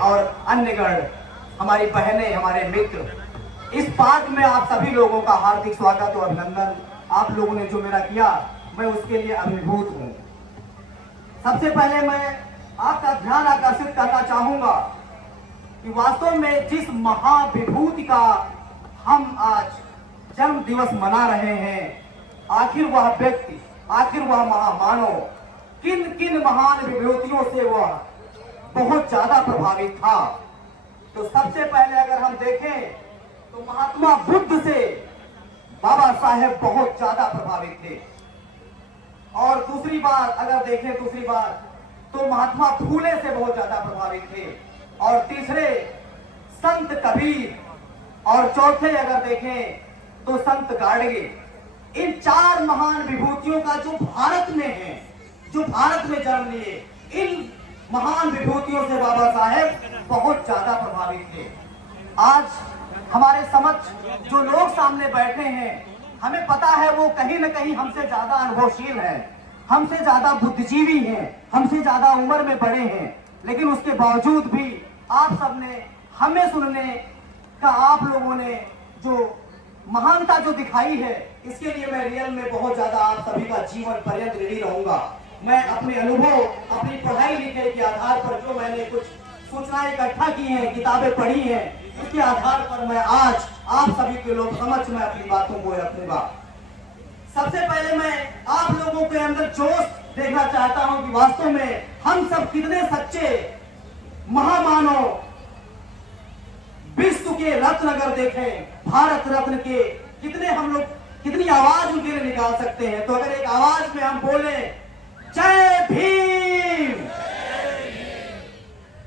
और अन्य गण, हमारी बहनें, हमारे मित्र, इस पार्क में आप सभी लोगों का हार्दिक स्वागत और अभिनंदन। आप लोगों ने जो मेरा किया, मैं उसके लिए अभिभूत हूँ। सबसे पहले मैं आपका ध्यान आकर्षित करना चाहूंगा कि वास्तव में जिस महाविभूति का हम आज जन्म दिवस मना रहे हैं, आखिर वह व्यक्ति, आखिर वह महामानव किन किन महान विभूतियों से वह बहुत ज्यादा प्रभावित था। तो सबसे पहले अगर हम देखें तो महात्मा बुद्ध से बाबा साहेब बहुत ज्यादा प्रभावित थे। और दूसरी बात अगर देखें, दूसरी बात तो महात्मा फूले से बहुत ज्यादा प्रभावित थे। और तीसरे संत कबीर, और चौथे अगर देखें तो संत गाडगे। इन चार महान विभूतियों का जो भारत में है, जो भारत में जन्म लिए, इन महान विभूतियों से बाबा साहेब बहुत ज्यादा प्रभावित थे। आज हमारे समक्ष जो लोग सामने बैठे हैं, हमें पता है वो कहीं न कहीं हमसे ज्यादा अनुभवशील है, हमसे ज्यादा बुद्धिजीवी हैं, हमसे ज्यादा उम्र में बड़े हैं, लेकिन उसके बावजूद भी आप सबने हमें सुनने का, आप लोगों ने जो महानता जो दिखाई है, इसके लिए मैं रियल में बहुत ज्यादा आप सभी का जीवन पर्यंत ऋणी रहूंगा। मैं अपने अनुभव, अपनी पढ़ाई लिखाई के आधार पर जो मैंने कुछ सूचनाएं इकट्ठा की हैं, किताबें पढ़ी हैं, उसके आधार पर मैं आज आप सभी के लोग समझ में अपनी बातों को रखूंगा। सबसे पहले मैं आप लोगों के अंदर जोश देखना चाहता हूं कि वास्तव में हम सब कितने सच्चे महामानव, विश्व के रत्न अगर देखें, भारत रत्न के कितने हम लोग, कितनी आवाज उनके लिए निकाल सकते हैं। तो अगर एक आवाज में हम बोले जय भीम,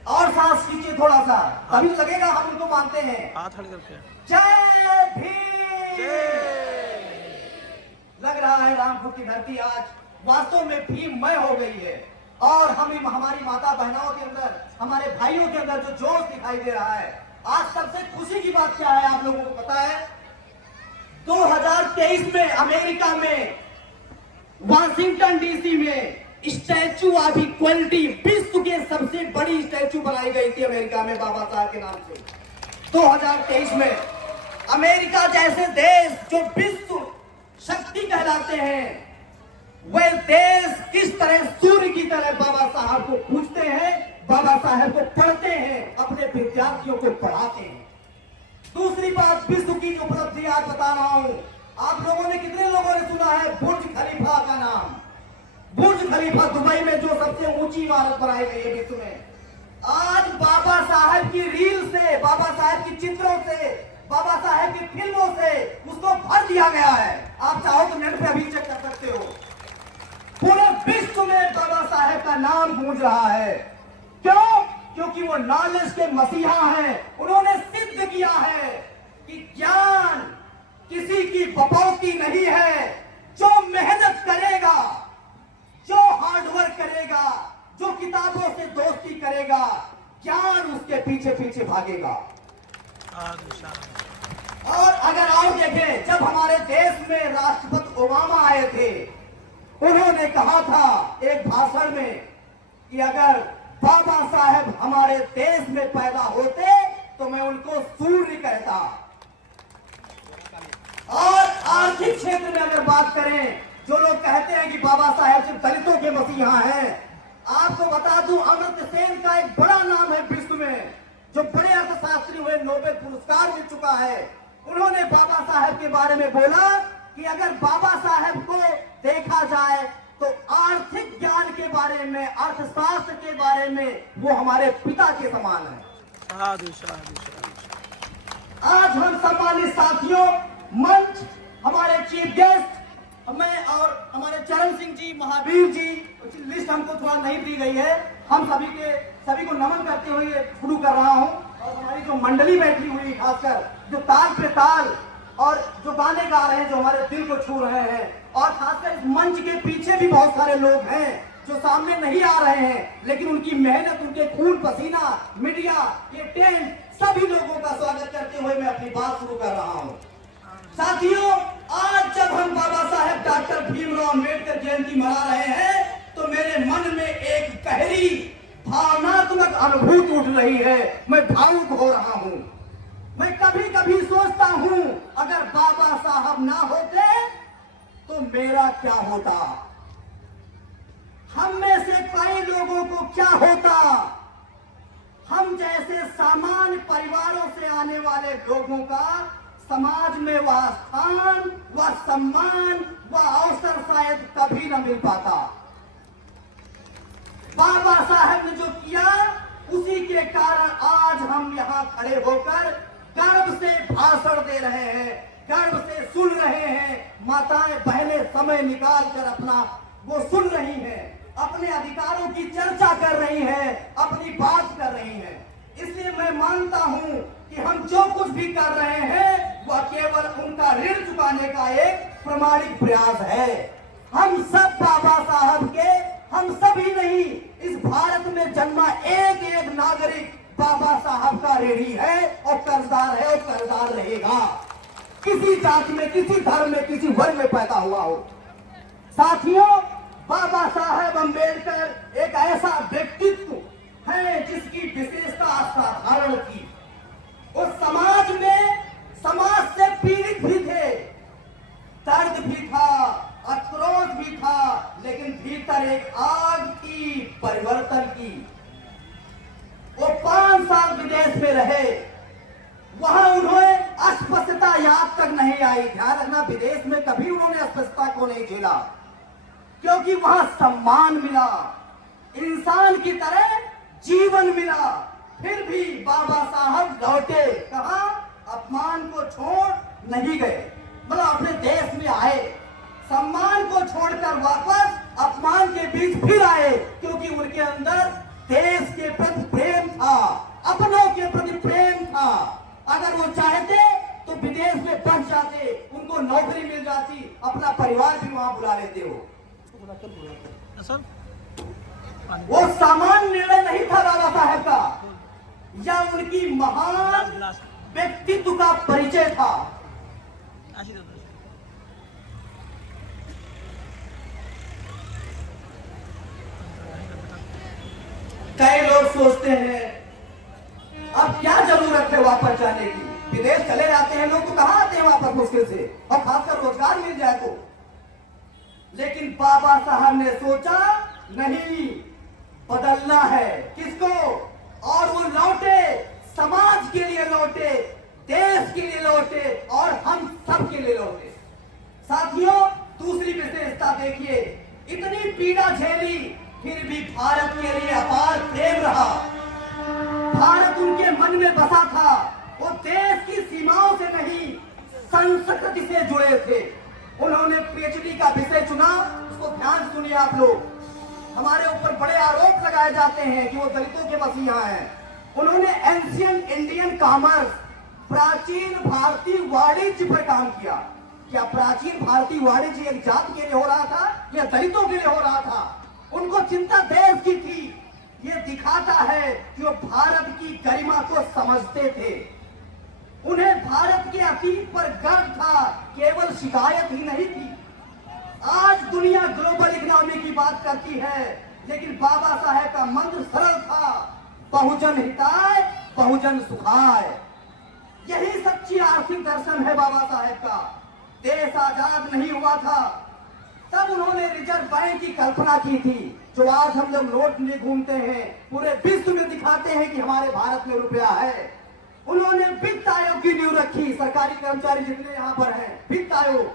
और सांस खींचिए थोड़ा सा, तभी लगेगा हम उनको मानते हैं। जय भीम। लग रहा है रामपुर की धरती आज वास्तव में भीममय हो गई है। और हम हमारी माता बहनों के अंदर, हमारे भाइयों के अंदर जो जोश दिखाई दे रहा है। आज सबसे खुशी की बात क्या है आप लोगों को पता है? 2023 में अमेरिका में वाशिंगटन डीसी में स्टैचू ऑफ इक्वलिटी, विश्व के सबसे बड़ी स्टैचू बनाई गई थी अमेरिका में बाबा साहब के नाम से। 2023 में अमेरिका जैसे देश जो विश्व शक्ति कहलाते हैं, वह देश किस तरह सूर्य की तरह बाबा साहब को पूजते हैं, बाबा साहब को पढ़ते हैं, अपने विद्यार्थियों को पढ़ाते हैं। दूसरी बात, विश्व की उपलब्धि आज बता रहा हूं। आप लोगों ने, कितने लोगों ने सुना है बुर्ज खलीफा का नाम? बुर्ज खलीफा दुबई में जो सबसे ऊंची इमारत बनाई गई है विश्व में, आज बाबा साहब की रील से, बाबा साहब की चित्रों से, बाबा साहब की फिल्मों से उसको भर दिया गया है। आप चाहो तो नेट पे अभी चेक कर सकते हो। पूरे विश्व में बाबा साहब का नाम गूंज रहा है। क्यों? क्योंकि वो नॉलेज के मसीहा हैं। उन्होंने सिद्ध किया है कि ज्ञान किसी की बपौती नहीं है। जो मेहनत करेगा, जो हार्डवर्क करेगा, जो किताबों से दोस्ती करेगा, ज्ञान उसके पीछे पीछे भागेगा। और अगर आप देखें, जब हमारे देश में राष्ट्रपति ओबामा आए थे, उन्होंने कहा था एक भाषण में कि अगर बाबा साहब हमारे देश में पैदा होते तो मैं उनको सूर्य कहता। और आर्थिक क्षेत्र में अगर बात करें, जो लोग कहते हैं कि बाबा साहब सिर्फ दलितों के मसीहा हैं, आपको बता दूं अमर्त्य सेन का एक बड़ा नाम है विश्व में, जो बड़े अर्थशास्त्री हुए, नोबेल पुरस्कार मिल चुका है। उन्होंने बाबा साहब के बारे में बोला कि अगर बाबा साहब को देखा जाए तो आर्थिक ज्ञान के बारे में, अर्थशास्त्र के बारे में वो हमारे पिता के समान है। आज हम सम्मानित साथियों, मंच, हमारे चीफ गेस्ट, मैं और हमारे चरण सिंह जी, महावीर जी, लिस्ट हमको थोड़ा नहीं दी गई है, हम सभी को नमन करते हुए शुरू कर रहा हूं। और हमारी जो मंडली बैठी हुई, खासकर जो ताल पे ताल और जो गाने गा रहे हैं, जो हमारे दिल को छू रहे हैं, और खासकर इस मंच के पीछे भी बहुत सारे लोग हैं जो सामने नहीं आ रहे हैं, लेकिन उनकी मेहनत, उनके खून पसीना, मीडिया, ये टेंट, सभी लोगों का स्वागत करते हुए मैं अपनी बात शुरू कर रहा हूं। साथियों, आज जब हम बाबा साहेब डॉक्टर भीमराव अम्बेडकर जयंती मना रहे हैं, तो मेरे मन में एक गहरी भावनात्मक अनुभूति उठ रही है, मैं भावुक हो रहा हूं। मैं कभी कभी सोचता हूं अगर बाबा साहब ना होते तो मेरा क्या होता, हम में से कई लोगों को क्या होता। हम जैसे सामान्य परिवारों से आने वाले लोगों का समाज में वह स्थान, वह सम्मान, वह अवसर शायद कभी न मिल पाता। बाबा साहब ने जो किया उसी के कारण आज हम यहाँ खड़े होकर गर्व से भाषण दे रहे हैं, गर्व से सुन रहे हैं। माताएं बहनें समय निकाल कर अपना वो सुन रही हैं, अपने अधिकारों की चर्चा कर रही हैं, अपनी बात कर रही हैं। इसलिए मैं मानता हूं कि हम जो कुछ भी कर रहे हैं वह केवल उनका ऋण चुकाने का एक प्रामाणिक प्रयास है। हम सब बाबा साहब के, हम सभी नहीं, इस भारत में जन्मा एक एक नागरिक बाबा साहब का ऋणी है और कर्जदार है और कर्जदार रहेगा, किसी जात में, किसी धर्म में, किसी वर्ग में पैदा हुआ हो। साथियों, बाबा साहेब अम्बेडकर एक ऐसा व्यक्तित्व है जिसकी विशेषता असाधारण थी। उस समाज में, समाज से पीड़ित भी थे, दर्द भी था, आक्रोश भी था, लेकिन भीतर एक आग थी परिवर्तन की। वो 5 साल विदेश में रहे, वहां उन्हें अस्पष्टता याद तक नहीं आई। ध्यान रखना, विदेश में कभी उन्होंने अस्पष्टता को नहीं झेला, क्योंकि वहां सम्मान मिला, इंसान की तरह जीवन मिला। फिर भी बाबा साहब लौटे, कहा अपमान को छोड़ नहीं गए, मतलब अपने देश में आए, सम्मान को छोड़कर वापस अपमान के बीच फिर आए, क्योंकि उनके अंदर देश के प्रति प्रेम था, अपनों के प्रति प्रेम था। अगर वो चाहते तो विदेश में बस जाते, उनको नौकरी मिल जाती, अपना परिवार भी वहां बुला लेते हो। वो सामान्य निर्णय नहीं था बाबा साहब का, या उनकी महान व्यक्तित्व का परिचय था। कई लोग सोचते हैं अब क्या जरूरत है वापस जाने की, विदेश चले जाते हैं लोग तो कहां आते हैं वापस मुश्किल से, और खासकर रोजगार मिल जाए तो। लेकिन बाबा साहब ने सोचा नहीं, बदलना है किसको, और वो लौटे, समाज के लिए लौटे, देश के लिए लौटे और हम सब के लिए लौटे। साथियों, दूसरी विशेषता देखिए, इतनी पीड़ा झेली फिर भी भारत के लिए अपार प्रेम रहा। भारत उनके मन में बसा था, वो देश की सीमाओं से नहीं संस्कृति से जुड़े थे। उन्होंने पीएचडी का विषय चुना, उसको ध्यान से सुनिए आप लोग। हमारे ऊपर बड़े आरोप लगाए जाते हैं कि वो दलितों के मसीहा हैं। उन्होंने एंशियंट इंडियन कॉमर्स, प्राचीन भारतीय वाणिज्य पर काम किया। क्या प्राचीन भारतीय वाणिज्य एक जाति के लिए हो रहा था या दलितों के लिए हो रहा था? उनको चिंता देश की थी। ये दिखाता है कि वो भारत की गरिमा को समझते थे। उन्हें भारत के अतीत पर गर्व था, केवल शिकायत ही नहीं थी। आज दुनिया ग्लोबल इकोनॉमी की बात करती है, लेकिन बाबा साहेब का मंत्र सरल था, बहुजन हिताय बहुजन सुखाय। यही सच्ची आर्थिक दर्शन है बाबा साहेब का। देश आजाद नहीं हुआ था तब उन्होंने रिजर्व बैंक की कल्पना की थी, जो आज हम लोग नोट में घूमते हैं, पूरे विश्व में दिखाते हैं कि हमारे भारत में रुपया है। उन्होंने वित्त आयोग की नींव रखी, सरकारी कर्मचारी जितने यहाँ पर हैं, वित्त आयोग।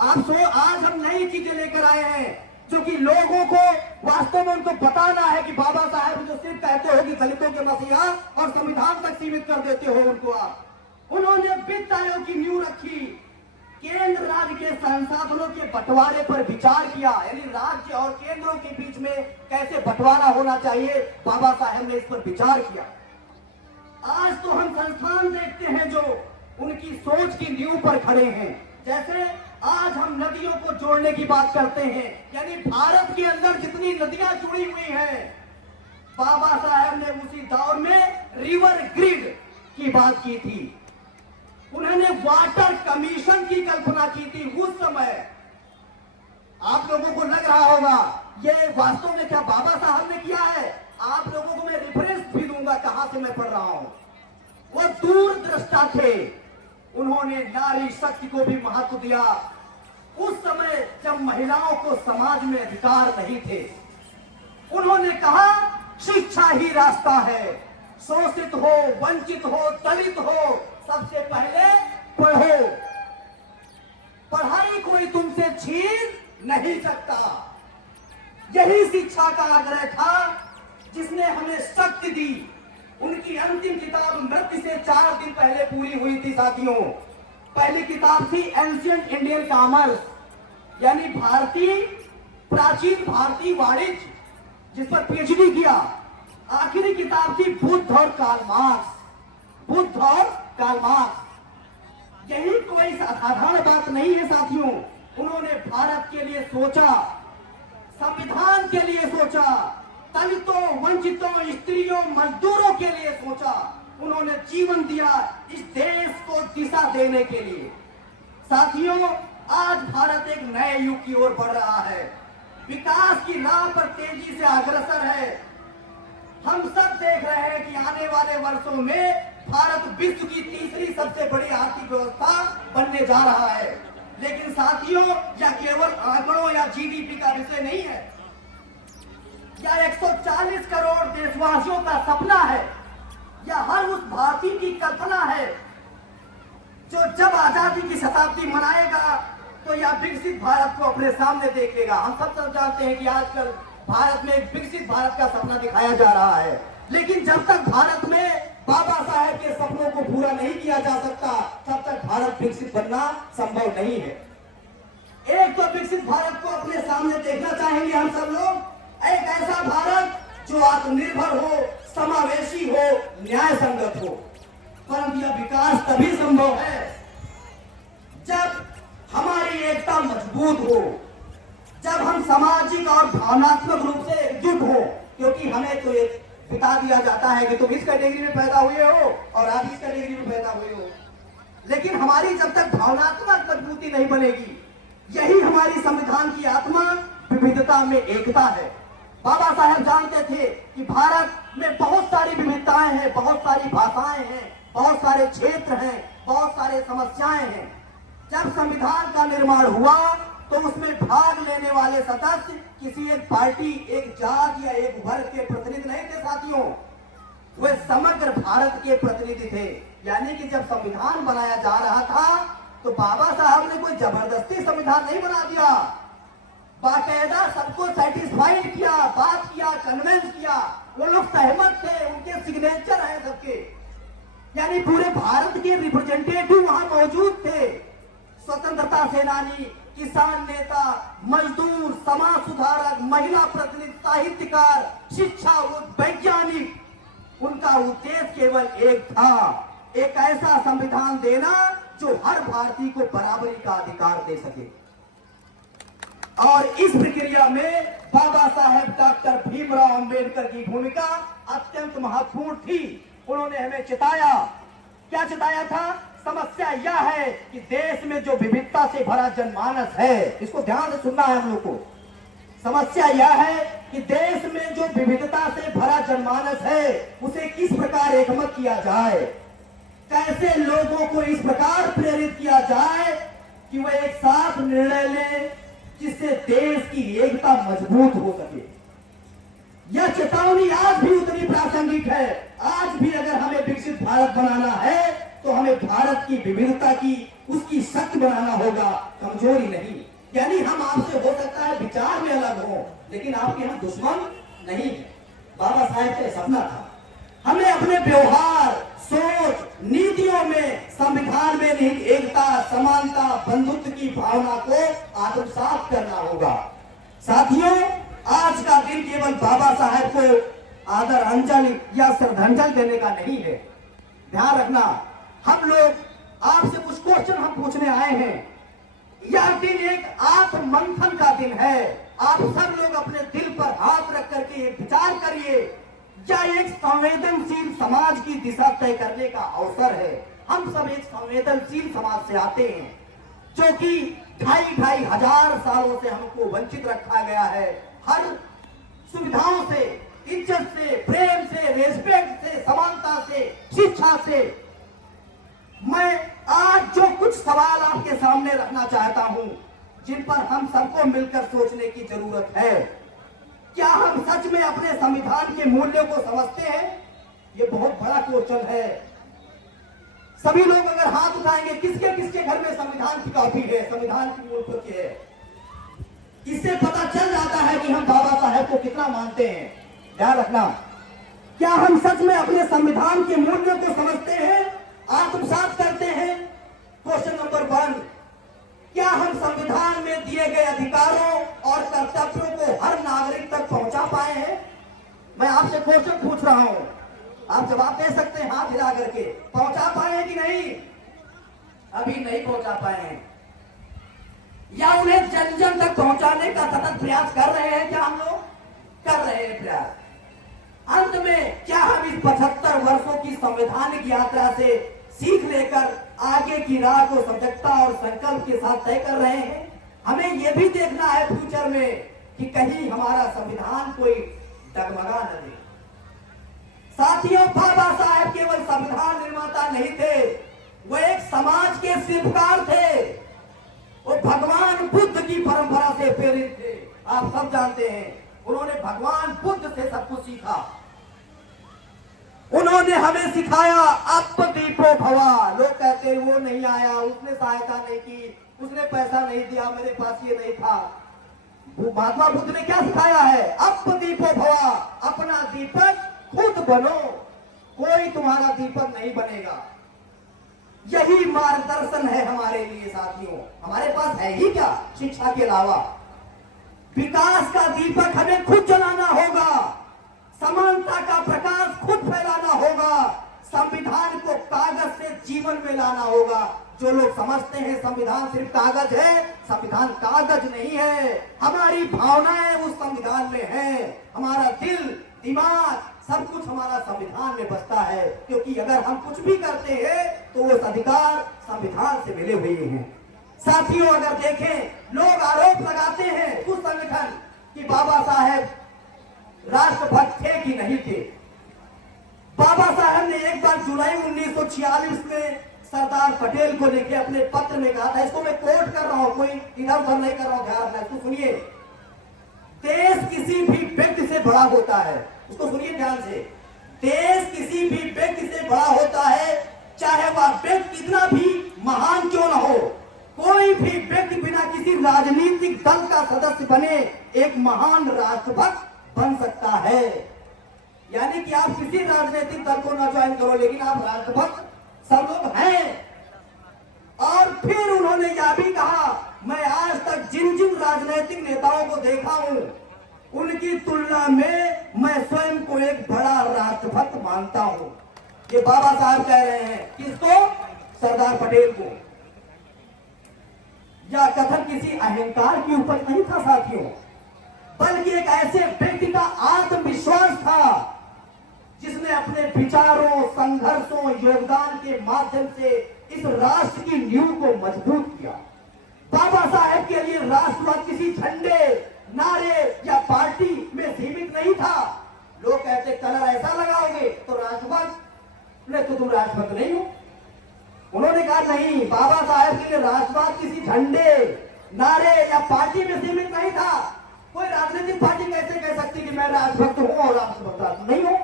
आज हम नई चीजें लेकर आए हैं, जो कि लोगों को वास्तव में उनको बताना है कि बाबा साहब जो सिर्फ कहते हो कि दलितों के मसीहा और संविधान तक सीमित कर देते हो उनको आप। उन्होंने वित्त आयोग की नींव रखी, केंद्र राज्य के संसाधनों के बंटवारे पर विचार किया, यानी राज्य और केंद्रों के बीच में कैसे बंटवारा होना चाहिए, बाबा साहब ने इस पर विचार किया। आज तो हम संस्थान देखते हैं जो उनकी सोच की नींव पर खड़े हैं। जैसे आज हम नदियों को जोड़ने की बात करते हैं, यानी भारत के अंदर जितनी नदियां जुड़ी हुई हैं, बाबा साहब ने उसी दौर में रिवर ग्रिड की बात की थी। उन्होंने वाटर कमीशन की कल्पना की थी उस समय। आप लोगों को लग रहा होगा ये वास्तव में क्या बाबा साहब ने किया है? आप लोगों को मैं रेफरेंस भी दूंगा कहां से मैं पढ़ रहा हूं। वो दूरदृष्टा थे, उन्होंने नारी शक्ति को भी महत्व दिया। उस समय जब महिलाओं को समाज में अधिकार नहीं थे, उन्होंने कहा शिक्षा ही रास्ता है, शोषित हो, वंचित हो, दलित हो, सबसे पहले पढ़ो, पढ़ाई कोई तुमसे छीन नहीं सकता। यही शिक्षा का आग्रह था जिसने हमें शक्ति दी। उनकी अंतिम किताब मृत्यु से 4 दिन पहले पूरी हुई थी साथियों। पहली किताब थी एंशिएंट इंडियन कॉमर्स, यानी प्राचीन भारतीय वाणिज्य, जिस पर पीएचडी किया। आखिरी किताब थी बुद्ध और कार्ल मार्क्स। यही कोई साधारण बात नहीं है साथियों। उन्होंने भारत के लिए सोचा, संविधान के लिए सोचा, दलितों, वंचितों, स्त्रियों, मजदूरों के लिए सोचा। उन्होंने जीवन दिया इस देश को दिशा देने के लिए। साथियों, आज भारत एक नए युग की ओर बढ़ रहा है, विकास की राह पर तेजी से अग्रसर है। हम सब देख रहे हैं कि आने वाले वर्षों में भारत विश्व की तीसरी सबसे बड़ी आर्थिक व्यवस्था बनने जा रहा है। लेकिन साथियों, यह केवल आंकड़ों या जीडीपी का विषय नहीं है, या 140 करोड़ देशवासियों का सपना है, या हर उस भारतीय की कल्पना है जो जब आजादी की शताब्दी मनाएगा तो यह विकसित भारत को अपने सामने देखेगा। हम सब जानते हैं कि आजकल भारत में एक विकसित भारत का सपना दिखाया जा रहा है, लेकिन जब तक भारत में बाबा साहेब के सपनों को पूरा नहीं किया जा सकता, तब तक भारत विकसित बनना संभव नहीं है। एक तो विकसित भारत को अपने सामने देखना चाहेंगे हम सब लोग, एक ऐसा भारत जो आत्मनिर्भर हो, समावेशी हो, न्याय संगत हो। परंतु यह विकास तभी संभव है जब हमारी एकता मजबूत हो, जब हम सामाजिक और भावनात्मक रूप से एकजुट हो। क्योंकि हमें तो एक बता दिया जाता है कि तुम इस कैटेगरी में पैदा हुए हो और आप इस कैटेगरी में पैदा हुए हो, लेकिन हमारी जब तक भावनात्मक मजबूती नहीं बनेगी, यही हमारी संविधान की आत्मा, विविधता में एकता है। बाबा साहेब जानते थे कि भारत में बहुत सारी विविधताएं हैं, बहुत सारी भाषाएं हैं, बहुत सारे क्षेत्र हैं, बहुत सारे समस्याएं हैं। जब संविधान का निर्माण हुआ तो उसमें भाग लेने वाले सदस्य किसी एक पार्टी, एक जात या एक वर्ग के प्रतिनिधि नहीं थे साथियों, वे समग्र भारत के प्रतिनिधि थे। यानी कि जब संविधान बनाया जा रहा था तो बाबा साहब ने कोई जबरदस्ती संविधान नहीं बना दिया, बाकायदा सबको सेटिस्फाइड किया, बात किया, कन्विंस किया। वो लोग सहमत थे, उनके सिग्नेचर है सबके, यानी पूरे भारत के रिप्रेजेंटेटिव वहां मौजूद थे। स्वतंत्रता सेनानी, किसान नेता, मजदूर, समाज सुधारक, महिला प्रतिनिधि, साहित्यकार, शिक्षाविद, वैज्ञानिक, उनका उद्देश्य केवल एक था, एक ऐसा संविधान देना जो हर भारतीय को बराबरी का अधिकार दे सके। और इस प्रक्रिया में बाबा साहेब डॉक्टर भीमराव अंबेडकर की भूमिका अत्यंत महत्वपूर्ण थी। उन्होंने हमें चिताया, क्या चिताया था? समस्या यह है कि देश में जो विविधता से भरा जनमानस है, इसको ध्यान से सुनना है हम लोग को। समस्या यह है कि देश में जो विविधता से भरा जनमानस है, उसे किस प्रकार एकमत किया जाए, कैसे लोगों को इस प्रकार प्रेरित किया जाए कि वह एक साथ निर्णय लें जिससे देश की एकता मजबूत हो सके। यह चेतावनी आज भी उतनी प्रासंगिक है। आज भी अगर हमें विकसित भारत बनाना है तो हमें भारत की विविधता की, उसकी शक्ति बनाना होगा, कमजोरी नहीं। यानी हम आपसे हो सकता है विचार में अलग हो, लेकिन आपके हम दुश्मन नहीं है। बाबा साहेब का सपना था हमें अपने व्यवहार, सोच, नीतियों में संविधान में निहित एकता, समानता, बंधुत्व की भावना को आत्मसात करना होगा। साथियों, आज का दिन केवल बाबा साहेब को आदर अंजलि या श्रद्धांजलि देने का नहीं है। ध्यान रखना, हम लोग आपसे कुछ क्वेश्चन हम पूछने आए हैं। यह दिन एक आत्म मंथन का दिन है। आप सब लोग अपने दिल पर हाथ रख करके विचार करिए। यह एक संवेदनशील समाज की दिशा तय करने का अवसर है। हम सब एक संवेदनशील समाज से आते हैं, जो कि 2,500 सालों से हमको वंचित रखा गया है, हर सुविधाओं से, इज्जत से, प्रेम से, रेस्पेक्ट से, समानता से, शिक्षा से। मैं आज जो कुछ सवाल आपके सामने रखना चाहता हूं, जिन पर हम सबको मिलकर सोचने की जरूरत है। क्या हम सच में अपने संविधान के मूल्यों को समझते हैं? ये बहुत बड़ा क्वेश्चन है। सभी लोग अगर हाथ उठाएंगे, किसके किसके घर में संविधान की कॉपी है, संविधान की मूल प्रति है? इससे पता चल जाता है कि हम बाबा साहेब को कितना मानते हैं। ध्यान रखना, क्या हम सच में अपने संविधान के मूल्यों को समझते हैं, आत्मसात करते हैं? क्वेश्चन नंबर 1, क्या हम संविधान में दिए गए अधिकारों और कर्तव्यों को हर नागरिक तक पहुंचा पाए हैं? मैं आपसे क्वेश्चन पूछ रहा हूं, आप जवाब दे सकते हैं हाथ हिला करके। पहुंचा पाए हैं कि नहीं? अभी नहीं पहुंचा पाए हैं। या उन्हें जन जन तक पहुंचाने का सतत प्रयास कर रहे हैं? क्या हम लोग कर रहे हैं प्रयास? अंत में क्या हम इस 75 वर्षों की संवैधानिक यात्रा से सीख लेकर आगे की राह को सजगता और संकल्प के साथ तय कर रहे हैं? हमें यह भी देखना है फ्यूचर में कि कहीं हमारा संविधान कोई डगमगा न दे। साथियों, बाबा साहेब केवल संविधान निर्माता नहीं थे, वो एक समाज के शिल्पकार थे। वो भगवान बुद्ध की परंपरा से प्रेरित थे। आप सब जानते हैं, उन्होंने भगवान बुद्ध से सब कुछ सीखा। उन्होंने हमें सिखाया अप दीपो भवा। लोग कहते हैं वो नहीं आया, उसने सहायता नहीं की, उसने पैसा नहीं दिया, मेरे पास ये नहीं था। महात्मा बुद्ध ने क्या सिखाया है? अप दीपो भवा, अपना दीपक खुद बनो, कोई तुम्हारा दीपक नहीं बनेगा। यही मार्गदर्शन है हमारे लिए साथियों। हमारे पास है ही क्या शिक्षा के अलावा? विकास का दीपक हमें खुद जलाना होगा, समानता का प्रकाश खुद फैलाना होगा, संविधान को कागज से जीवन में लाना होगा। जो लोग समझते हैं संविधान सिर्फ कागज है, संविधान कागज नहीं है। हमारी भावनाएं उस संविधान में है, हमारा दिल, दिमाग, सब कुछ हमारा संविधान में बसता है। क्योंकि अगर हम कुछ भी करते हैं तो वो अधिकार संविधान से मिले हुए हैं। साथियों, अगर देखें, लोग आरोप लगाते हैं कुछ संगठन कि बाबा साहेब राष्ट्रभक्त थे कि नहीं थे। बाबा साहेब ने एक बार जुलाई 1946 में सरदार पटेल को लिखे अपने पत्र में कहा था, इसको मैं कोट कर रहा हूं, कोई इधर उधर नहीं कर रहा हूं, ध्यान रखना। इसको सुनिए, देश किसी भी व्यक्ति से बड़ा होता है। इसको सुनिए ध्यान से, देश किसी भी व्यक्ति से बड़ा होता है, चाहे वह व्यक्ति कितना भी महान क्यों न हो। कोई भी व्यक्ति बिना किसी राजनीतिक दल का सदस्य बने एक महान राष्ट्रभक्त बन सकता है। यानी कि आप किसी राजनीतिक दल को न ज्वाइन करो, लेकिन आप राष्ट्रभक्त सब लोग हैं। और फिर उन्होंने यह भी कहा, मैं आज तक जिन जिन राजनीतिक नेताओं को देखा हूं, उनकी तुलना में मैं स्वयं को एक बड़ा राष्ट्रभक्त मानता हूं। ये बाबा साहब कह रहे हैं। किसको? सरदार पटेल को। यह कथन किसी अहंकार की उपज नहीं था साथियों, बल्कि एक ऐसे व्यक्ति का आत्मविश्वास था जिसने अपने विचारों, संघर्षों, योगदान के माध्यम से इस राष्ट्र की नींव को मजबूत किया। बाबा साहेब के लिए राष्ट्रवाद किसी झंडे, नारे या पार्टी में सीमित नहीं था। लोग कहते कलर ऐसा लगाओगे तो राष्ट्रभक्त, नहीं तो तुम राष्ट्रभक्त नहीं हो। उन्होंने कहा नहीं, बाबा साहेब के लिए राष्ट्रवाद किसी झंडे, नारे या पार्टी में सीमित नहीं था। कोई राजनीतिक पार्टी कैसे कह सकती कि मैं राष्ट्रभक्त हूं और राष्ट्रभक्त नहीं हूं?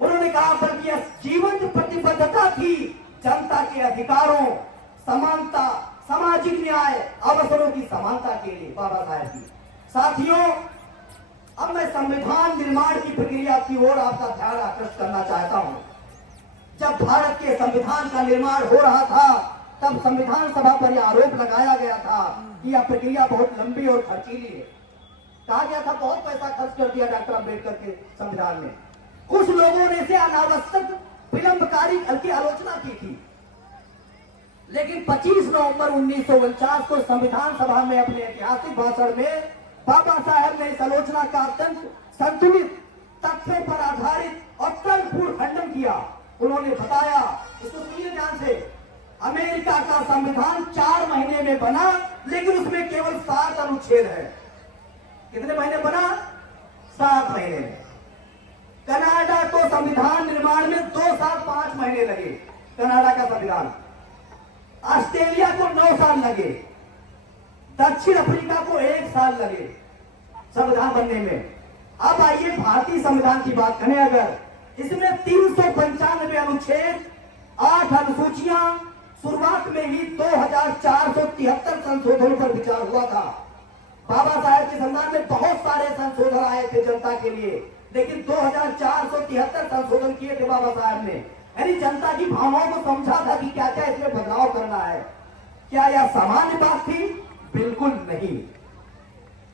उन्होंने कहा बल्कि जीवंत प्रतिबद्धता थी जनता के अधिकारों, समानता, सामाजिक न्याय, अवसरों की समानता के लिए बाबा साहेब की। साथियों, अब मैं संविधान निर्माण की प्रक्रिया की ओर आपका ध्यान आकर्षित करना चाहता हूं। जब भारत के संविधान का निर्माण हो रहा था, तब संविधान सभा पर यह आरोप लगाया गया था कि यह प्रक्रिया बहुत लंबी और खर्चीली है। कहा गया था बहुत पैसा खर्च कर दिया डॉक्टर अम्बेडकर के संविधान में। कुछ लोगों ने इसे अनावश्यक विलंबकारी की आलोचना की थी। लेकिन 25 नवंबर 1949 को संविधान सभा में अपने ऐतिहासिक भाषण में बाबा साहेब ने इस आलोचना का अत्यंत संतुलित, तथ्यों पर आधारित और तर्कपूर्ण खंडन किया। उन्होंने बताया, इसको सुनिए ध्यान से, अमेरिका का संविधान 4 महीने में बना, लेकिन उसमें केवल 7 अनुच्छेद है। कितने महीने बना? 7 महीने में। कनाडा को संविधान निर्माण में 2 साल 5 महीने लगे, कनाडा का संविधान। ऑस्ट्रेलिया को 9 साल लगे, दक्षिण अफ्रीका को 1 साल लगे संविधान बनने में। अब आइए भारतीय संविधान की बात करें। अगर इसमें 395 अनुच्छेद, 8 अनुसूचियां, शुरुआत में ही 2473 संशोधनों पर विचार हुआ था। बाबा साहेब के संविधान में बहुत सारे संशोधन आए थे जनता के लिए, लेकिन 2473 संशोधन किए थे बाबा साहब ने। यानी जनता की भावनाओं को समझा था कि क्या क्या इसमें बदलाव करना है। क्या यह सामान्य बात थी? बिल्कुल नहीं।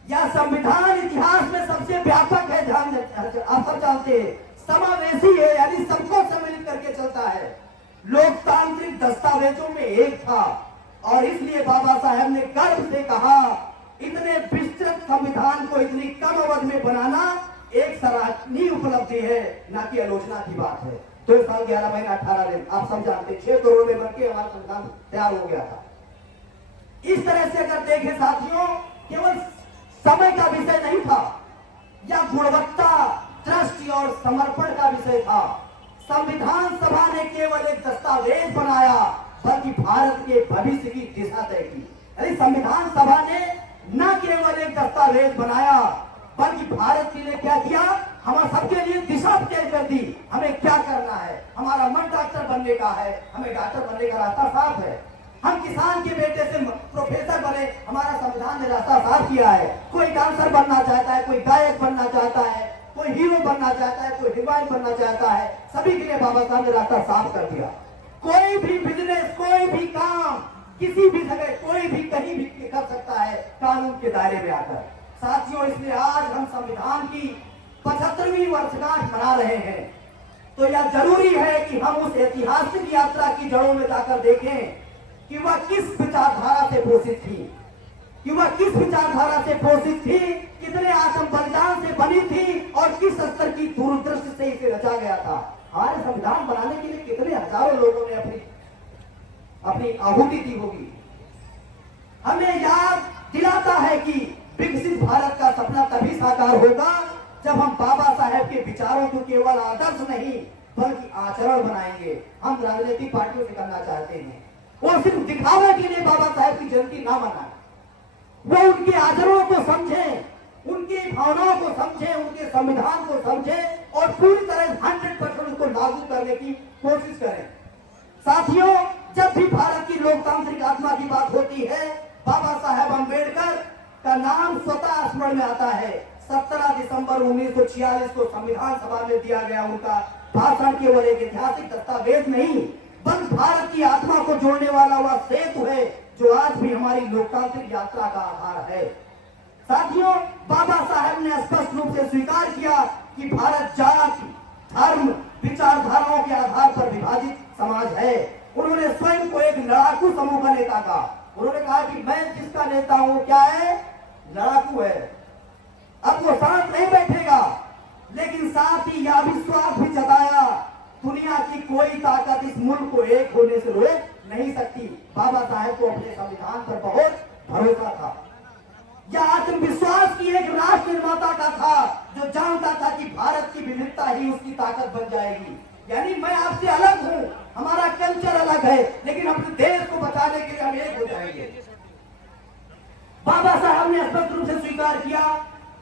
यह संविधान इतिहास में सबसे व्यापक है, ध्यान आप सब जानते हैं। समावेशी है, यानी सबको सम्मिलित करके चलता है। लोकतांत्रिक दस्तावेजों में एक था, और इसलिए बाबा साहब ने गर्व से कहा, इतने विस्तृत संविधान को इतनी कम अवधि में बनाना एक सराहनीय उपलब्धि है, न कि आलोचना की बात है। 2 साल 11 महीने 18 दिन, आप सब जानते, 6 करोड़ में बनके हमारा संविधान तैयार हो गया था। इस तरह से अगर देखें साथियों, केवल समय का विषय नहीं था, यह गुणवत्ता, दृष्टि और समर्पण का विषय था। संविधान सभा ने केवल एक दस्तावेज बनाया, बल्कि भारत के भविष्य की दिशा तय की। यानी संविधान सभा ने न केवल एक दस्तावेज बनाया, बल्कि भारत के लिए क्या किया, हम सबके लिए दिशा तय कर दी। हमें क्या करना है, हमारा मन डॉक्टर बनने का है, हमें डॉक्टर बनने का रास्ता साफ है। हम किसान के बेटे से प्रोफेसर बने, हमारा संविधान ने रास्ता साफ किया है। कोई डांसर बनना चाहता है, कोई गायक बनना चाहता है, कोई हीरो बनना चाहता है, कोई हीरोइन बनना चाहता है, सभी के लिए बाबा साहब ने रास्ता साफ कर दिया। कोई भी बिजनेस, कोई भी काम, किसी भी जगह, कोई भी कहीं भी कर सकता है कानून के दायरे में आकर। साथियों, इसलिए आज हम संविधान की 75वीं वर्षगांठ मना रहे हैं, तो यह जरूरी है कि हम उस ऐतिहासिक यात्रा की जड़ों में जाकर देखें कि वह किस विचारधारा से पोषित थी, कितने आत्म बलिदान से बनी थी, और किस स्तर की दूरदृष्टि से इसे रचा गया था। हमारे संविधान बनाने के लिए कितने हजारों लोगों ने अपनी आहुति दी होगी। हमें याद दिलाता है कि विकसित भारत का सपना तभी साकार होगा जब हम बाबा साहेब के विचारों को केवल आदर्श नहीं बल्कि आचरण बनाएंगे। हम राजनीतिक पार्टियों से करना चाहते हैं, और सिर्फ दिखावे के लिए बाबा साहेब की जयंती ना मनाएं। वो उनके आचरणों को समझें, उनकी भावनाओं को समझें, उनके संविधान को समझें, और पूरी तरह 100% उसको लागू करने की कोशिश करें। साथियों, जब भी भारत की लोकतांत्रिक आत्मा की बात होती है, बाबा साहेब अम्बेडकर का नाम स्वतः स्मरण में आता है। 17 दिसंबर 1946 को संविधान सभा में दिया गया उनका भाषण केवल एक ऐतिहासिक दस्तावेज नहीं, बल्कि भारत की आत्मा को जोड़ने वाला वह सेतु है जो आज भी हमारी लोकतांत्रिक यात्रा का आधार है। साथियों, बाबा साहेब ने स्पष्ट रूप से स्वीकार किया कि भारत जाति, धर्म, विचारधाराओं के आधार पर विभाजित समाज है। उन्होंने स्वयं को एक लड़ाकू समूह का नेता कहा। उन्होंने कहा कि मैं जिसका नेता हूं, क्या है, लड़ाकू है। अब वो शांत नहीं बैठेगा, लेकिन साथ ही यह विश्वास भी जताया, दुनिया की कोई ताकत इस मुल्क को एक होने से रोक नहीं सकती। बाबा साहेब को अपने संविधान पर बहुत भरोसा था। यह आत्मविश्वास की एक राष्ट्र निर्माता का था, जो जानता था कि भारत की विविधता ही उसकी ताकत बन जाएगी। यानी मैं आपसे अलग हूं, हमारा कल्चर अलग है, लेकिन अपने देश को बचाने के लिए हम एक हो जाएंगे। बाबा साहब ने स्पष्ट रूप से स्वीकार किया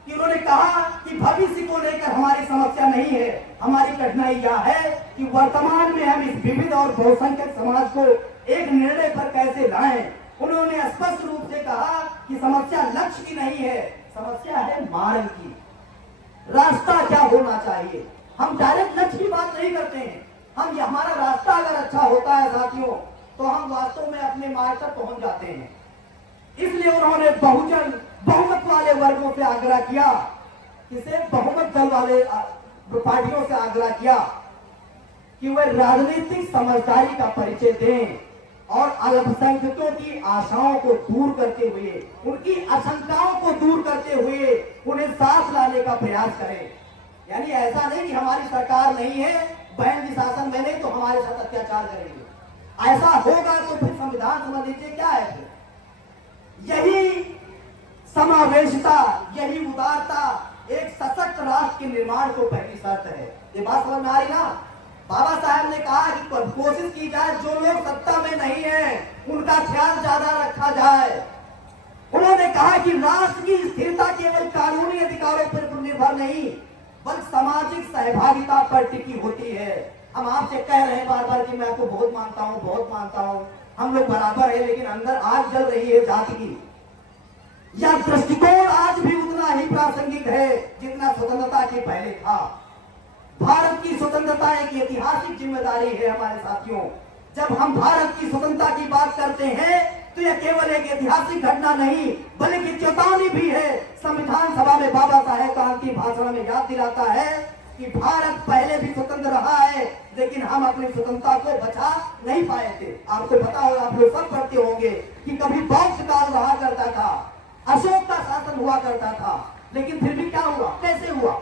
कि उन्होंने कहा कि भविष्य को लेकर हमारी समस्या नहीं है, हमारी कठिनाई यह है कि वर्तमान में हम इस विविध और बहुसंख्यक समाज को एक निर्णय पर कैसे लाएं। उन्होंने स्पष्ट रूप से कहा कि समस्या लक्ष्य की नहीं है, समस्या है मार्ग की, रास्ता क्या होना चाहिए। हम डायरेक्ट लक्ष्य की बात नहीं करते हैं, हम हमारा रास्ता अगर अच्छा होता है साथियों, तो हम वास्तव में अपने मार्ग तक पहुंच जाते हैं। इसलिए उन्होंने बहुमत वाले वर्गों से आग्रह किया, किसे, बहुमत दल वाले पार्टियों से आग्रह किया कि वे राजनीतिक समझदारी का परिचय दें और अल्पसंख्यकों की आशाओं को दूर करते हुए, उनकी आशंकाओं को दूर करते हुए उन्हें साथ लाने का प्रयास करें। यानी ऐसा नहीं कि हमारी सरकार नहीं है, बहन जी शासन में नहीं तो हमारे साथ अत्याचार करेंगे। ऐसा होगा तो फिर संविधान समझ लीजिए क्या है। फिर यही समावेशिता, यही उदारता, एक सशक्त राष्ट्र के निर्माण को पहली शर्त है। ये बात समझ में आ रही ना? बाबा साहब ने कहा कि कोशिश की जाए जो लोग सत्ता में नहीं है उनका ख्याल ज्यादा रखा जाए। उन्होंने कहा कि राष्ट्र की स्थिरता केवल कानूनी अधिकारों पर निर्भर नहीं बल्कि सामाजिक सहभागिता पर टिकी होती है। हम आपसे कह रहे हैं बार बार कि मैं आपको बहुत मानता हूं, बहुत मानता हूं, हम लोग बराबर है, लेकिन अंदर आग जल रही है जाति की। यह दृष्टिकोण आज भी उतना ही प्रासंगिक है जितना स्वतंत्रता के पहले था। भारत की स्वतंत्रता एक ऐतिहासिक जिम्मेदारी है हमारे साथियों। जब हम भारत की स्वतंत्रता की बात करते हैं तो यह केवल एक ऐतिहासिक घटना नहीं बल्कि चेतावनी भी है। संविधान सभा में बाबा साहेब का अंतिम भाषण में याद दिलाता है कि भारत पहले भी स्वतंत्र रहा है लेकिन हम अपनी स्वतंत्रता को बचा नहीं पाए थे। आपको पता होगा, आप लोग सब पढ़ते होंगे कि कभी बौद्ध काल रहा करता था, अशोक का शासन हुआ करता था, लेकिन फिर भी क्या हुआ, कैसे हुआ?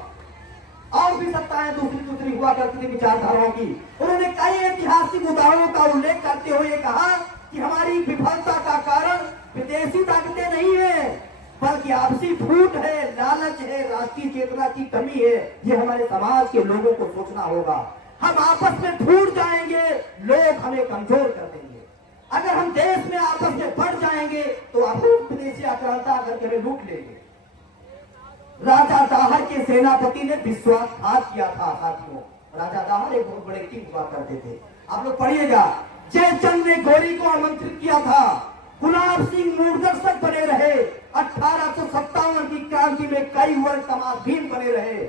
और भी सत्ताएं दूसरी हुआ करती थी विचारधाराओं की। उन्होंने कई ऐतिहासिक उदाहरणों का उल्लेख करते हुए कहा कि हमारी विफलता का कारण विदेशी ताकतें नहीं है बल्कि आपसी फूट है, लालच है, राष्ट्रीय चेतना की कमी है। ये हमारे समाज के लोगों को सोचना होगा। हम आपस में फूट जाएंगे, लोग हमें कमजोर कर देंगे। अगर हम देश में आपस में बढ़ जाएंगे तो आप विदेशी आक्रांता करके हमें लूट लेंगे। राजा दाहर के सेनापति ने विश्वासघात किया था साथियों। राजा दाहर एक बहुत बड़े किंग हुआ करते थे, आप लोग पढ़िएगा। जयचंद ने गोरी को आमंत्रित किया था, गुलाब सिंह मूर्दर्शक बने रहे। 1857 की क्रांति में कई वर्ग समाधीन बने रहे।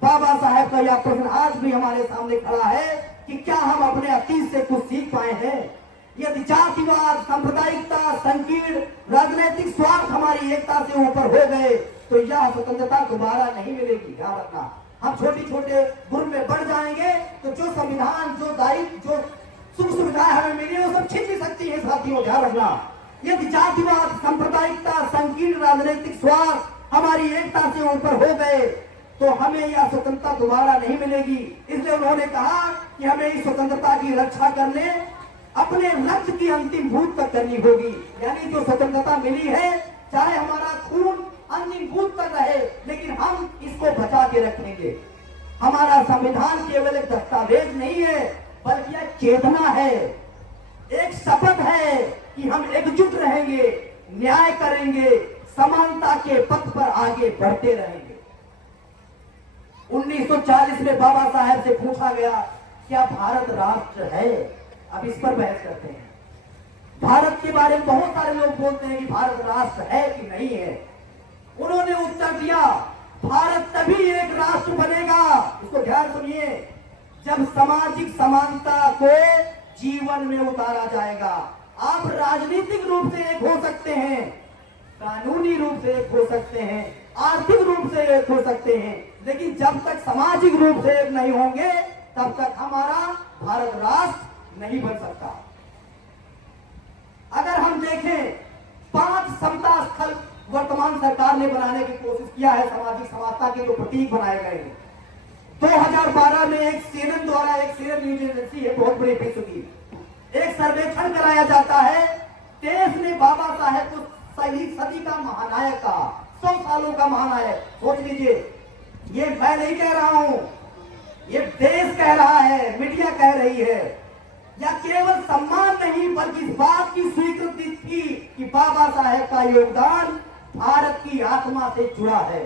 बाबा साहेब का यह प्रश्न आज भी हमारे सामने खड़ा है कि क्या हम अपने अतीत से कुछ सीख पाए हैं? यदि जातिवाद, सांप्रदायिकता, संकीर्ण राजनीतिक स्वार्थ हमारी एकता से ऊपर हो गए तो यह स्वतंत्रता दोबारा नहीं मिलेगी। ध्यान रखना, हम छोटे छोटे गुण में बढ़ जाएंगे तो जो संविधान, जो दायित्व, जो सुख सुविधाएं हमें मिली वो सब छिन भी सकती है साथियों। ध्यान रखना, यदि जातिवाद, सांप्रदायिकता, संकीर्ण राजनीतिक स्वार्थ हमारी एकता से ऊपर हो गए तो हमें यह स्वतंत्रता दोबारा नहीं मिलेगी। इसलिए उन्होंने कहा कि हमें इस स्वतंत्रता की रक्षा करने अपने रक्त की अंतिम बूंद तक करनी होगी। यानी जो स्वतंत्रता मिली है चाहे हमारा खून अंतिम बूंद तक रहे लेकिन हम इसको बचा के रखेंगे। हमारा संविधान केवल एक दस्तावेज नहीं है बल्कि एक चेतना है, एक शपथ है कि हम एकजुट रहेंगे, न्याय करेंगे, समानता के पथ पर आगे बढ़ते रहेंगे। 1940 में बाबा साहेब से पूछा गया क्या भारत राष्ट्र है? अब इस पर बहस करते हैं। भारत के बारे में बहुत सारे लोग बोलते हैं कि भारत राष्ट्र है कि नहीं है। उन्होंने उत्तर दिया भारत तभी एक राष्ट्र बनेगा, इसको ध्यान सुनिए, जब सामाजिक समानता को जीवन में उतारा जाएगा। आप राजनीतिक रूप से एक हो सकते हैं, कानूनी रूप से एक हो सकते हैं, आर्थिक रूप से एक हो सकते हैं, लेकिन जब तक सामाजिक रूप से एक नहीं होंगे तब तक हमारा भारत राष्ट्र नहीं बन सकता। अगर हम देखें 5 समता स्थल वर्तमान सरकार ने बनाने की कोशिश किया है, सामाजिक समानता के जो प्रतीक बनाए गए हैं। 2012 में एक CNN द्वारा, एक CNN न्यूज एजेंसी है बहुत बड़ी विश्व की, एक सर्वेक्षण कराया जाता है। देश ने बाबा साहेब को सदी का महानायक कहा, 100 सालों का महानायक। सोच लीजिए, ये मैं नहीं कह रहा हूं, ये देश कह रहा है, मीडिया कह रही है। या केवल सम्मान नहीं बल्कि इस बात की स्वीकृति थी कि बाबा साहेब का योगदान भारत की आत्मा से जुड़ा है।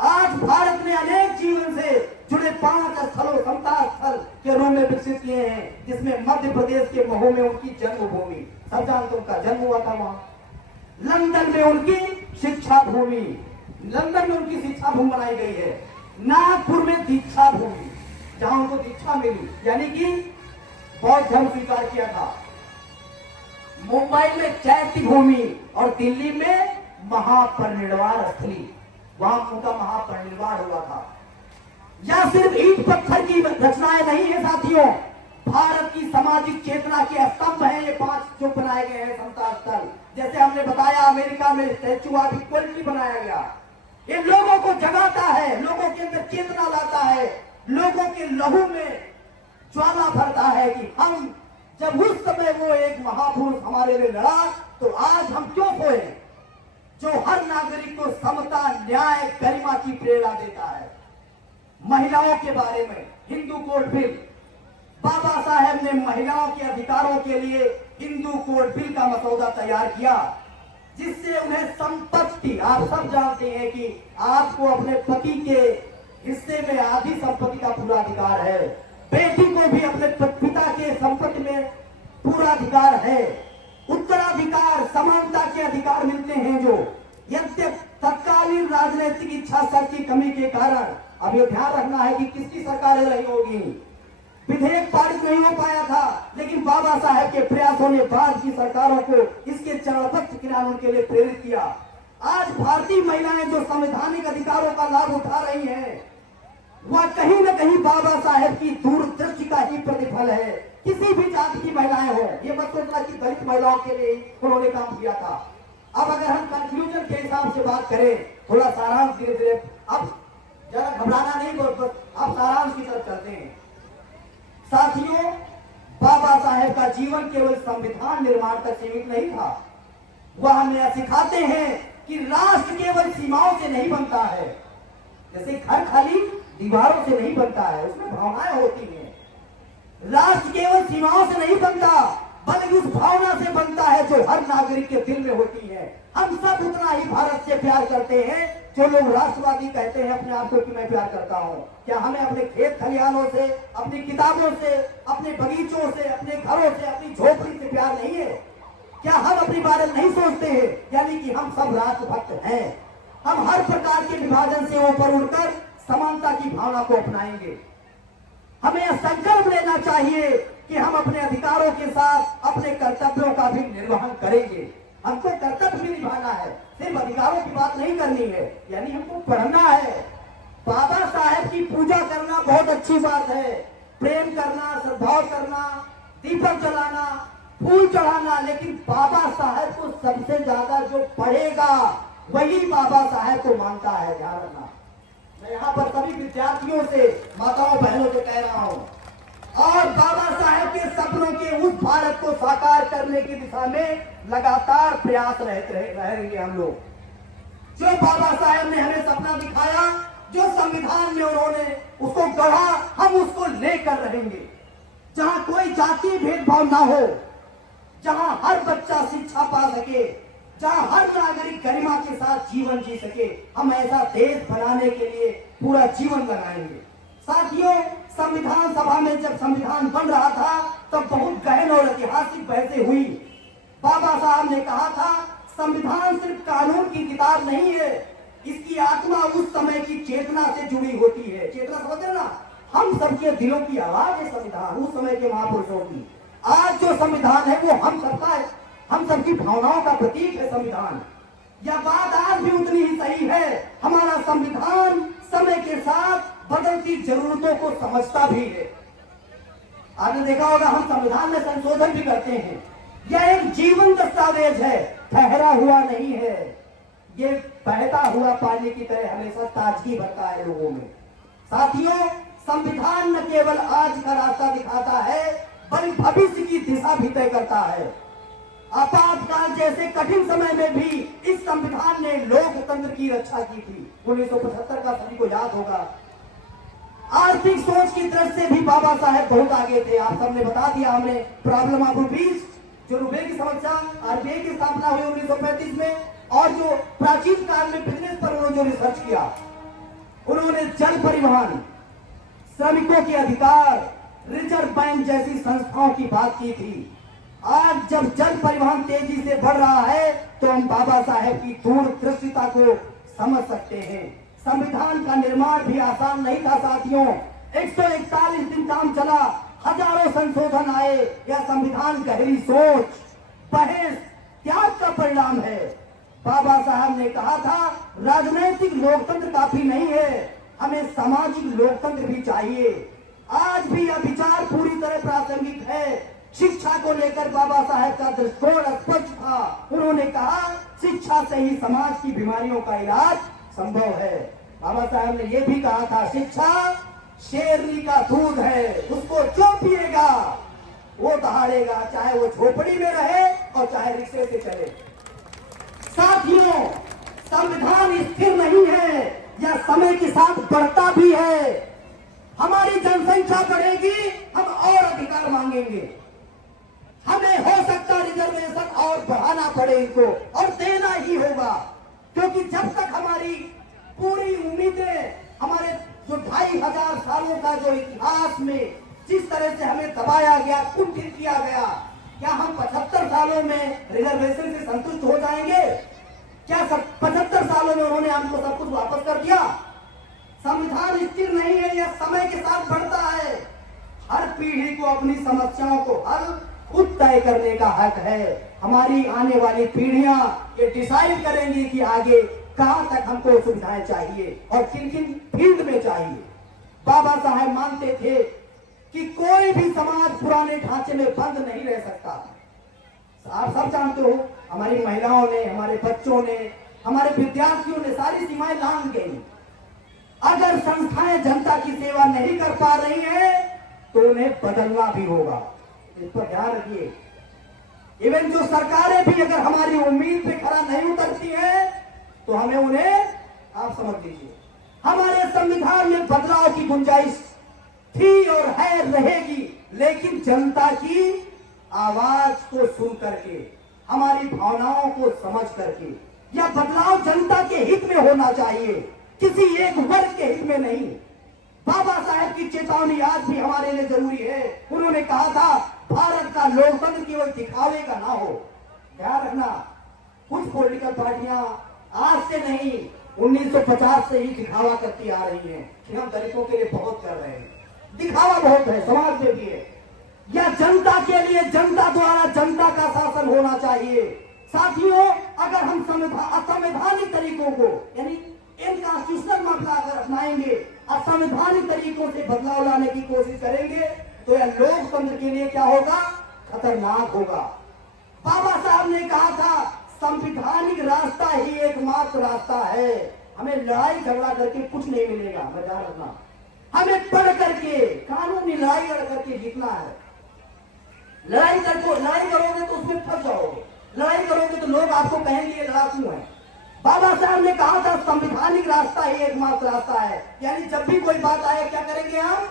आज भारत ने अनेक जीवन से जुड़े 5 स्थलों, समता स्थल के रूप में विकसित किए हैं, जिसमें मध्य प्रदेश के महू में उनकी जन्मभूमि, सब जानते उनका जन्म हुआ था वहां। लंदन में उनकी शिक्षा भूमि, लंदन में उनकी शिक्षा भूमि बनाई गई है। नागपुर में दीक्षा भूमि, जहां उनको दीक्षा मिली, यानी कि बौद्ध धर्म स्वीकार किया था। मुंबई में चैत्य भूमि और दिल्ली में महापरिनिर्वाण स्थली, वहां उनका महापरिनिर्वाण हुआ था। यह सिर्फ ईंट पत्थर की रचनाएं नहीं है साथियों, भारत की सामाजिक चेतना के स्तंभ हैं ये 5 जो बनाए गए हैं समता स्थल। जैसे हमने बताया अमेरिका में स्टैच्यू ऑफ इक्वलिटी बनाया गया, ये लोगों को जगाता है, लोगों के अंदर चेतना लाता है, लोगों के लहू में ज्वाला भरता है कि हम जब उस समय वो एक महापुरुष हमारे लिए लड़ा तो आज हम क्यों खोए। जो हर नागरिक को समता, न्याय, गरिमा की प्रेरणा देता है। महिलाओं के बारे में हिंदू कोड बिल, बाबा साहेब ने महिलाओं के अधिकारों के लिए हिंदू कोड बिल का मसौदा तैयार किया, जिससे उन्हें संपत्ति, आप सब जानते हैं कि आपको अपने पति के हिस्से में आधी संपत्ति का पूरा अधिकार है, बेटी को भी अपने पिता के संपत्ति में पूरा अधिकार है, उत्तराधिकार, समानता के अधिकार मिलते हैं। जो यद्यप तत्कालीन राजनीतिक इच्छा शक्ति की कमी के कारण, अब ये ध्यान रखना है कि किसकी सरकारें रही होगी, विधेयक पारित नहीं हो पाया था, लेकिन बाबा साहेब के प्रयासों ने बाद की सरकारों को इसके चरणबद्ध क्रियान्वयन के लिए प्रेरित किया। आज भारतीय महिलाएं जो संवैधानिक अधिकारों का लाभ उठा रही हैं, वह कहीं न कहीं बाबा साहेब की दूरदृष्टि का ही प्रतिफल है। किसी भी जाति की महिलाएं हो, ये मत सोचना कि दलित महिलाओं के लिए उन्होंने काम किया था। अब अगर हम कंक्लूजन के हिसाब से बात करें, थोड़ा सारांश धीरे धीरे, अब जरा घबराना नहीं, अब सारांश की तरफ चलते हैं। साथियों, बाबा साहेब का जीवन केवल संविधान निर्माण तक सीमित नहीं था। वह हमें सिखाते हैं कि राष्ट्र केवल सीमाओं से नहीं बनता है, जैसे घर खाली दीवारों से नहीं बनता है, उसमें भावनाएं होती हैं। राष्ट्र केवल सीमाओं से नहीं बनता, बल्कि उस भावना से बनता है जो हर नागरिक के दिल में होती है। हम सब उतना ही भारत से प्यार करते हैं जो लोग राष्ट्रवादी कहते हैं अपने आप को कि मैं प्यार करता हूं। क्या हमें अपने खेत खलिहानों से, अपनी किताबों से, अपने बगीचों से, अपने घरों से, अपनी झोपड़ी से प्यार नहीं है? क्या हम अपनी बारे में नहीं सोचते हैं? यानी कि हम सब राष्ट्रभक्त हैं। हम हर प्रकार के विभाजन से ऊपर उठकर समानता की भावना को अपनाएंगे। हमें यह संकल्प लेना चाहिए कि हम अपने अधिकारों के साथ अपने कर्तव्यों का भी निर्वहन करेंगे। हमको कर्तव्य भी निभाना है, सिर्फ अधिकारों की बात नहीं करनी है। यानी हमको पढ़ना है। बाबा साहेब की पूजा करना बहुत अच्छी बात है, प्रेम करना, सद्भाव करना, दीपक जलाना, फूल चढ़ाना, लेकिन बाबा साहेब को सबसे ज्यादा जो पढ़ेगा वही बाबा साहेब को मानता है। ध्यान रखना, मैं यहाँ पर सभी विद्यार्थियों से, माताओं बहनों से कह रहा हूँ, और बाबा साहेब के सपनों के उस भारत को साकार करने की दिशा में लगातार प्रयास रहेंगे हम लोग। जो बाबा साहेब ने हमें सपना दिखाया, जो संविधान में उन्होंने उसको गढ़ा, हम उसको लेकर रहेंगे। जहां कोई जातीय भेदभाव ना हो, जहां हर बच्चा शिक्षा पा सके, जहां हर नागरिक गरिमा के साथ जीवन जी सके, हम ऐसा देश बनाने के लिए पूरा जीवन लगाएंगे। साथियों, संविधान सभा में जब संविधान बन रहा था तब बहुत गहन और ऐतिहासिक बहसें हुई। बाबा साहब ने कहा था, संविधान सिर्फ कानून की किताब नहीं है, इसकी आत्मा उस समय की चेतना से जुड़ी होती है। चेतना समझते ना, हम सबके दिलों की आवाज है संविधान, उस समय के महापुरुषों की। आज जो संविधान है वो हम सबका है, हम सबकी भावनाओं का प्रतीक है संविधान। यह बात आज भी उतनी ही सही है। हमारा संविधान समय के साथ बदलती जरूरतों को समझता भी है। आपने देखा होगा हम संविधान में संशोधन भी करते हैं। यह एक जीवन दस्तावेज है, ठहरा हुआ नहीं है। ये बहता हुआ पानी की तरह हमेशा ताजगी भरता है लोगों में। साथियों, संविधान न केवल आज का रास्ता दिखाता है, बल्कि भविष्य की दिशा भी तय करता है। आपातकाल जैसे कठिन समय में भी इस संविधान ने लोकतंत्र की रक्षा की थी। 1975 का सभी को याद होगा। आर्थिक सोच की दृष्टि से भी बाबा साहेब बहुत आगे थे। आप सबने बता दिया हमें, प्रॉब्लम ऑफ रुपीज, जो रुपए की समस्या, आरबीआई की स्थापना हुई 1935 में, और जो प्राचीन काल में बिजनेस पर उन्होंने जो रिसर्च किया, उन्होंने जल परिवहन, श्रमिकों के अधिकार, रिजर्व बैंक जैसी संस्थाओं की बात की थी। आज जब जल परिवहन तेजी से बढ़ रहा है तो हम बाबा साहेब की दूरदृष्टिता को समझ सकते हैं। संविधान का निर्माण भी आसान नहीं था साथियों। 141 दिन काम चला, हजारों संशोधन आए। यह संविधान गहरी सोच, बहस, त्याग का परिणाम है। बाबा साहब ने कहा था, राजनीतिक लोकतंत्र काफी नहीं है, हमें सामाजिक लोकतंत्र भी चाहिए। आज भी यह विचार पूरी तरह प्रासंगिक है। शिक्षा को लेकर बाबा साहेब का दृष्टिकोण स्पष्ट था। उन्होंने कहा, शिक्षा से ही समाज की बीमारियों का इलाज संभव है। बाबा साहब ने यह भी कहा था, शिक्षा शेरनी का दूध है, उसको जो पिएगा वो दहाड़ेगा, चाहे वो झोपड़ी में रहे और चाहे रिक्शे से चले। साथियों, संविधान स्थिर नहीं है, यह समय के साथ बढ़ता भी है। हमारी जनसंख्या बढ़ेगी, हम और अधिकार मांगेंगे। हमें हो सकता रिजर्वेशन और बढ़ाना पड़े इनको, और देना ही होगा, क्योंकि जब तक हमारी पूरी उम्मीदें, हमारे जो 2500 सालों का जो इतिहास में जिस तरह से हमें दबाया गया, कुंठित किया गया, क्या हम 75 सालों में रिजर्वेशन से संतुष्ट हो जाएंगे? क्या 75 सालों में उन्होंने हमको सब कुछ वापस कर दिया? संविधान स्थिर नहीं है, यह समय के साथ बढ़ता है। हर पीढ़ी को अपनी समस्याओं को हल खुद तय करने का हक है। हमारी आने वाली पीढ़ियां ये डिसाइड करेंगी कि आगे कहां तक हमको सुविधाएं चाहिए और किन किन फील्ड में चाहिए। बाबा साहब मानते थे कि कोई भी समाज पुराने ढांचे में बंद नहीं रह सकता। आप सब जानते हो, हमारी महिलाओं ने, हमारे बच्चों ने, हमारे विद्यार्थियों ने सारी सीमाएं लांघ गई। अगर संस्थाएं जनता की सेवा नहीं कर पा रही हैं, तो उन्हें बदलना भी होगा। इस पर ध्यान रखिए। इवन जो सरकारें भी अगर हमारी उम्मीद पे खरा नहीं उतरती हैं, तो हमें उन्हें, आप समझ लीजिए, हमारे संविधान में बदलाव की गुंजाइश थी और है, रहेगी, लेकिन जनता की आवाज को सुन करके, हमारी भावनाओं को समझ करके। यह बदलाव जनता के हित में होना चाहिए, किसी एक वर्ग के हित में नहीं। बाबा साहब की चेतावनी आज भी हमारे लिए जरूरी है। उन्होंने कहा था, भारत का लोकतंत्र केवल दिखावे का ना हो। ध्यान रखना, कुछ पॉलिटिकल पार्टियां आज से नहीं, 1950 से ही दिखावा करती आ रही हैं कि हम दलितों के लिए बहुत कर रहे हैं। दिखावा बहुत है, समाज में भी है। यह जनता के लिए, जनता द्वारा जनता का शासन होना चाहिए। साथियों, अगर हम असंवैधानिक तरीकों को, यानी इनकॉन्स्टिट्यूशनल मामला अगर अपनाएंगे, असंवैधानिक तरीकों से बदलाव लाने की कोशिश करेंगे, तो यह लोकतंत्र के लिए क्या होगा? खतरनाक होगा। बाबा साहब ने कहा था, संवैधानिक रास्ता ही एकमात्र रास्ता है। हमें लड़ाई झगड़ा करके कुछ नहीं मिलेगा, मैं ध्यान रखना। हमें पढ़ करके, कानूनी लड़ाई लड़ करके जीतना है। लड़ाई करोगे तो उसमें फंस जाओगे। लड़ाई करोगे तो लोग आपको कहेंगे ये लड़ाकू है। बाबा साहब ने कहा था, संवैधानिक रास्ता ही एकमात्र रास्ता है। यानी जब भी कोई बात आए, क्या करेंगे हम?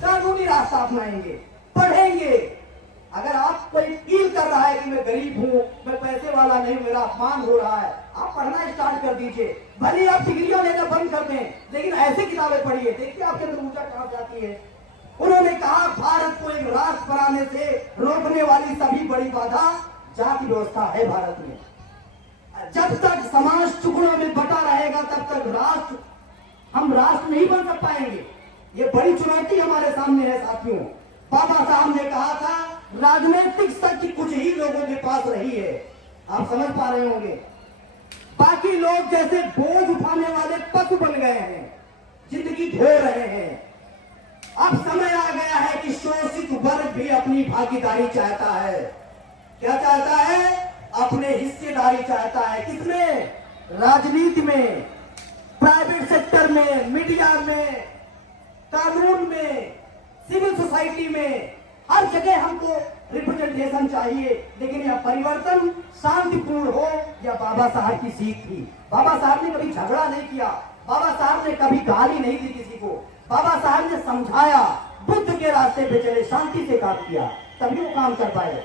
कानूनी रास्ता अपनाएंगे, पढ़ेंगे। अगर आप कोई फील कर रहा है कि मैं गरीब हूं, मैं पैसे वाला नहीं, मेरा अपमान हो रहा है, आप पढ़ना स्टार्ट कर दीजिए। भले आप डिग्रियां लेना बंद कर दें, लेकिन ऐसी किताबें पढ़िए, देखिए आपके अंदर ऊर्जा कहां जाती है। उन्होंने कहा, भारत को एक राष्ट्र बनाने से रोकने वाली सभी बड़ी बाधा जाति व्यवस्था है भारत में। जब तक समाज टुकड़ों में बटा रहेगा, तब तक हम राष्ट्र नहीं बन कर पाएंगे। ये बड़ी चुनौती हमारे सामने है साथियों। बाबा साहब ने कहा था, राजनीतिक सत्य कुछ ही लोगों के पास रही है। आप समझ पा रहे होंगे, बाकी लोग जैसे बोझ उठाने वाले पशु बन गए हैं, जिंदगी ढो रहे हैं। अब समय आ गया है कि शोषित वर्ग भी अपनी भागीदारी चाहता है। क्या चाहता है? अपने हिस्सेदारी चाहता है। किसमें? राजनीति में, प्राइवेट सेक्टर में, मीडिया में, कानून में, सिविल सोसाइटी में, हर जगह हमको रिप्रेजेंटेशन चाहिए। लेकिन यह परिवर्तन शांतिपूर्ण हो, यह बाबा साहब की सीख थी। बाबा साहब ने कभी झगड़ा नहीं किया, बाबा साहब ने कभी गाली नहीं दी किसी को। बाबा साहब ने समझाया, बुद्ध के रास्ते पे चले, शांति से काम किया, तभी वो काम कर पाए।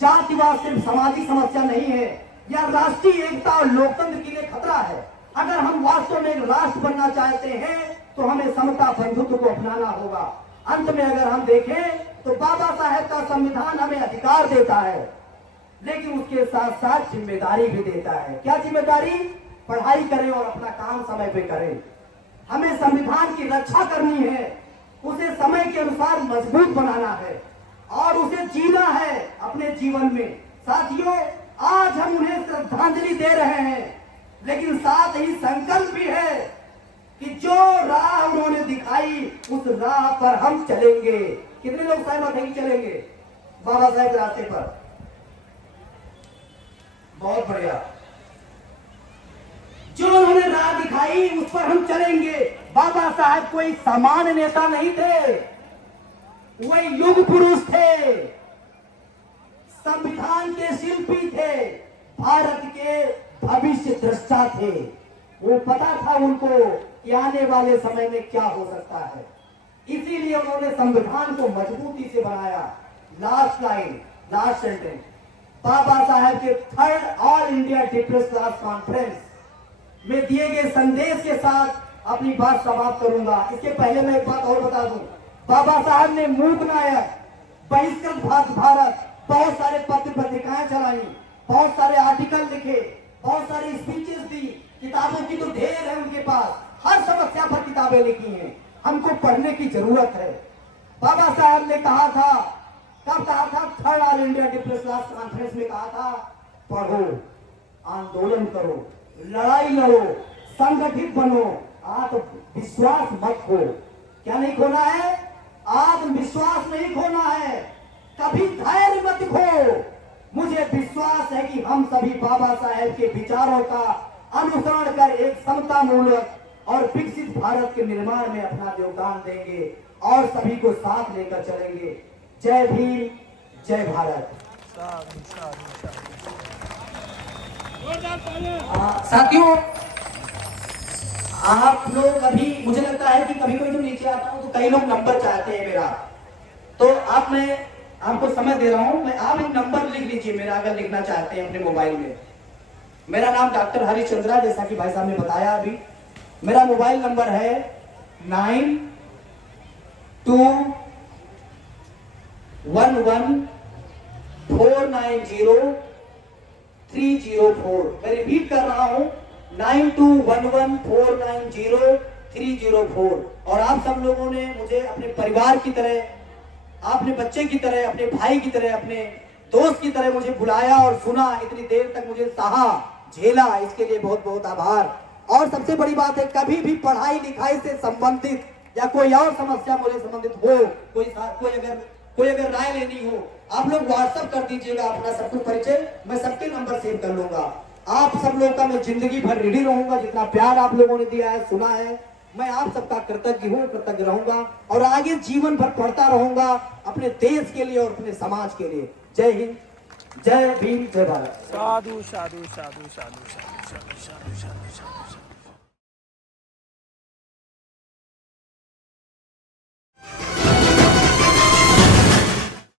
जातिवाद सिर्फ सामाजिक समस्या नहीं है, यह राष्ट्रीय एकता और लोकतंत्र के लिए खतरा है। अगर हम वास्तव में एक राष्ट्र बनना चाहते हैं, तो हमें समता बंधुत्व को अपनाना होगा। अंत में अगर हम देखें, तो बाबा साहब का संविधान हमें अधिकार देता है, लेकिन उसके साथ साथ जिम्मेदारी भी देता है। क्या जिम्मेदारी? पढ़ाई करें और अपना काम समय पे करें। हमें संविधान की रक्षा करनी है, उसे समय के अनुसार मजबूत बनाना है और उसे जीना है अपने जीवन में। साथियों, आज हम उन्हें श्रद्धांजलि दे रहे हैं, लेकिन साथ ही संकल्प भी है कि जो राह उन्होंने दिखाई, उस राह पर हम चलेंगे। कितने लोग सहमत हैं कि चलेंगे बाबा साहब के रास्ते पर? बहुत बढ़िया। जो उन्होंने राह दिखाई, उस पर हम चलेंगे। बाबा साहब कोई सामान्य नेता नहीं थे, वे युग पुरुष थे, संविधान के शिल्पी थे, भारत के भविष्य दृष्टा थे। वो पता था उनको कि आने वाले समय में क्या हो सकता है, इसीलिए उन्होंने संविधान को मजबूती से बनाया। लास्ट लाइन, लास्ट सेंटेंस, बाबा साहब के third all India depress class conference में दिए गए संदेश के साथ अपनी बात समाप्त करूंगा। इसके पहले मैं एक बात और बता दूं, बाबा साहब ने मूक नायक, बहिष्कृत भारत, बहुत सारे पत्र पत्रिकाएं चलाई, बहुत सारे आर्टिकल लिखे, बहुत सारी स्पीचेस दी, किताबों की तो ढेर है उनके पास, हर समस्या पर किताबें लिखी हैं। हमको पढ़ने की जरूरत है। बाबा साहब ने कहा था, कब कहा था? Third all India depress class conference में कहा था, पढ़ो, आंदोलन करो, लड़ाई लड़ो, संगठित बनो, आत्मविश्वास मत खो। क्या नहीं खोना है? आत्मविश्वास नहीं खोना है, कभी धैर्य मत खो। मुझे विश्वास है कि हम सभी बाबा साहेब के विचारों का अनुसरण कर एक समता मूलक और विकसित भारत के निर्माण में अपना योगदान देंगे और सभी को साथ लेकर चलेंगे। जय भीम, जय भारत। साथियों, आप लोग अभी, मुझे लगता है कि कभी कभी जब नीचे आता हूं तो कई लोग नंबर चाहते हैं मेरा, तो आप, मैं आपको समय दे रहा हूं, मैं आप एक नंबर लिख लीजिए मेरा, अगर लिखना चाहते हैं अपने मोबाइल में। मेरा नाम डॉक्टर हरिचंद्रा, जैसा कि भाई साहब ने बताया अभी। मेरा मोबाइल नंबर है 9211490304। मैं रिपीट कर रहा हूं, 9211490304। और आप सब लोगों ने मुझे अपने परिवार की तरह, अपने बच्चे की तरह, अपने भाई की तरह, अपने दोस्त की तरह मुझे बुलाया और सुना, इतनी देर तक मुझे सहा, झेला, इसके लिए बहुत बहुत आभार। और सबसे बड़ी बात है, कभी भी पढ़ाई लिखाई से संबंधित या कोई और समस्या मुझे संबंधित हो, कोई अगर राय लेनी हो, आप लोग व्हाट्सएप कर दीजिएगा अपना सब कुछ परिचय, मैं सबके नंबर सेव कर लूंगा। आप सब लोगों का मैं जिंदगी भर ऋणी रहूंगा, जितना प्यार आप लोगों ने दिया है, सुना है, मैं आप सबका कृतज्ञ हूँ, कृतज्ञ रहूंगा और आगे जीवन भर पढ़ता रहूंगा अपने देश के लिए और अपने समाज के लिए। जय हिंद, जय भीम, जय भारत। साधु साधु साधु साधु साधु साधु साधु साधु साधु।